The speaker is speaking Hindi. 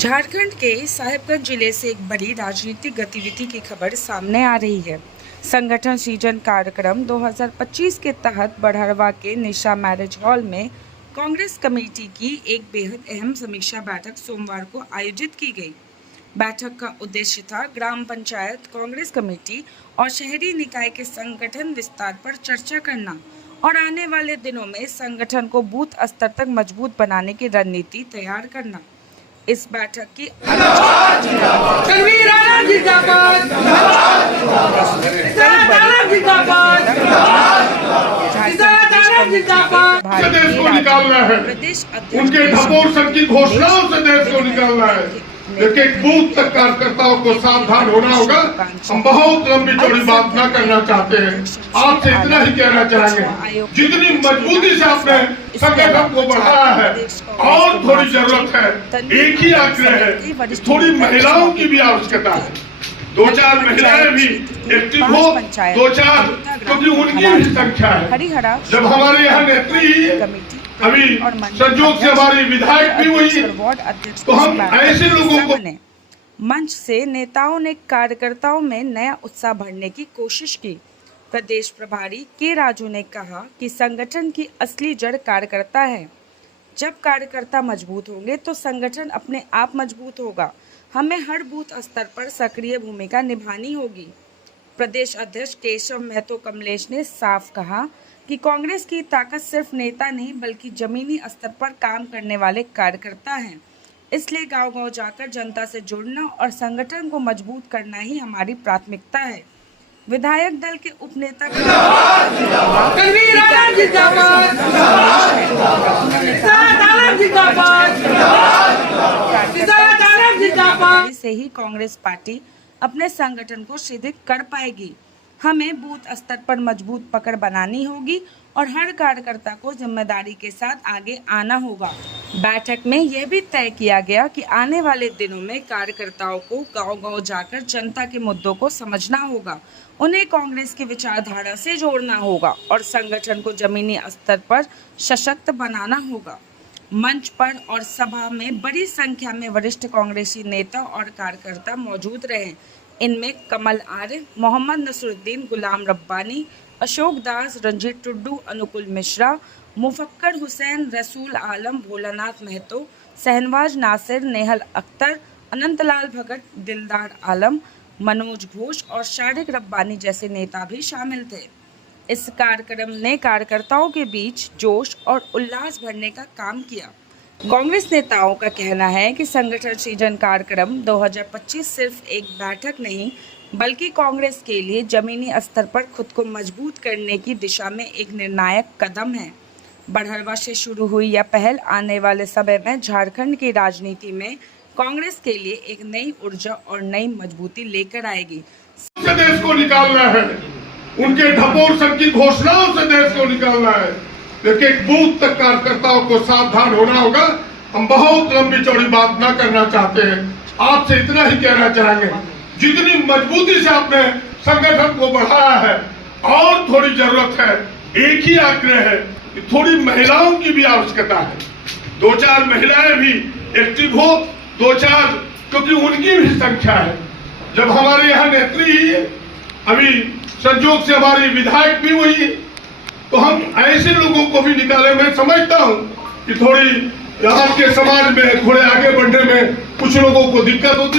झारखंड के साहिबगंज जिले से एक बड़ी राजनीतिक गतिविधि की खबर सामने आ रही है। संगठन सृजन कार्यक्रम 2025 के तहत बढ़हरवा के निशा मैरिज हॉल में कांग्रेस कमेटी की एक बेहद अहम समीक्षा बैठक सोमवार को आयोजित की गई। बैठक का उद्देश्य था ग्राम पंचायत, कांग्रेस कमेटी और शहरी निकाय के संगठन विस्तार पर चर्चा करना और आने वाले दिनों में संगठन को बूथ स्तर तक मजबूत बनाने की रणनीति तैयार करना। इस बैठक की देश को निकालना है, उनके ढपोर की घोषणाओं से देश को निकालना है। लेकिन बूथ तक कार्यकर्ताओं को सावधान होना होगा। हम बहुत लंबी चौड़ी बात न करना चाहते हैं, आपसे इतना ही कहना चाहेंगे, जितनी मजबूती से आपने संगठन को बढ़ाया है और थोड़ी जरूरत है, एक ही आग्रह है, थोड़ी महिलाओं की भी आवश्यकता है। 2-4 महिलाएं भी एक्टिव हो, 2-4, क्योंकि उनकी भी संख्या है। जब हमारे यहाँ नेत्री अभी संयोग से हमारी विधायक भी हुई, तो हम ऐसे लोगों को मंच से नेताओं ने कार्यकर्ताओं में नया उत्साह भरने की कोशिश की। प्रदेश प्रभारी के राजू ने कहा कि संगठन की असली जड़ कार्यकर्ता है। जब कार्यकर्ता मजबूत होंगे तो संगठन अपने आप मजबूत होगा। हमें हर बूथ स्तर पर सक्रिय भूमिका निभानी होगी। प्रदेश अध्यक्ष केशव महतो कमलेश ने साफ कहा कि कांग्रेस की ताकत सिर्फ नेता नहीं बल्कि जमीनी स्तर पर काम करने वाले कार्यकर्ता हैं। इसलिए गांव-गांव जाकर जनता से जुड़ना और संगठन को मजबूत करना ही हमारी प्राथमिकता है। विधायक दल के उपनेता से ही कांग्रेस पार्टी अपने संगठन को शिथिल कर पाएगी। हमें बूथ स्तर पर मजबूत पकड़ बनानी होगी और हर कार्यकर्ता को जिम्मेदारी के साथ आगे आना होगा। बैठक में यह भी तय किया गया कि आने वाले दिनों में कार्यकर्ताओं को गांव-गांव जाकर जनता के मुद्दों को समझना होगा, उन्हें कांग्रेस की विचारधारा से जोड़ना होगा और संगठन को जमीनी स्तर पर सशक्त बनाना होगा। मंच पर और सभा में बड़ी संख्या में वरिष्ठ कांग्रेसी नेता और कार्यकर्ता मौजूद रहे। इनमें कमल आर्य, मोहम्मद नसरुद्दीन, गुलाम रब्बानी, अशोक दास, रंजीत टुड्डू, अनुकुल मिश्रा, मुफक्कर हुसैन, रसूल आलम, भोलानाथ महतो, सहनवाज नासिर, नेहल अख्तर, अनंतलाल भगत, दिलदार आलम, मनोज घोष और शारिक रब्बानी जैसे नेता भी शामिल थे। इस कार्यक्रम ने कार्यकर्ताओं के बीच जोश और उल्लास भरने का काम किया। कांग्रेस नेताओं का कहना है कि संगठन सृजन कार्यक्रम 2025 सिर्फ एक बैठक नहीं बल्कि कांग्रेस के लिए जमीनी स्तर पर खुद को मजबूत करने की दिशा में एक निर्णायक कदम है। बढ़हरवा से शुरू हुई यह पहल आने वाले समय में झारखंड की राजनीति में कांग्रेस के लिए एक नई ऊर्जा और नई मजबूती लेकर आएगी। देश को निकालना है, उनके ढपोर की घोषणाओं से देश को निकालना है। लेकिन बूथ तक कार्यकर्ताओं को सावधान होना होगा। हम बहुत लंबी चौड़ी बात न करना चाहते हैं, आपसे इतना ही कहना चाहेंगे, जितनी मजबूती से आपने संगठन को बढ़ाया है और थोड़ी जरूरत है, एक ही आग्रह है, थोड़ी महिलाओं की भी आवश्यकता है। 2-4 महिलाएं भी एक्टिव हो, 2-4, क्योंकि उनकी भी संख्या है। जब हमारे यहाँ नेत्री अभी संयोग से हमारी विधायक भी हुई, तो हम ऐसे लोगों को भी निकाले। मैं समझता हूँ कि थोड़ी यहाँ के समाज में थोड़े आगे बढ़ने में कुछ लोगों को दिक्कत होती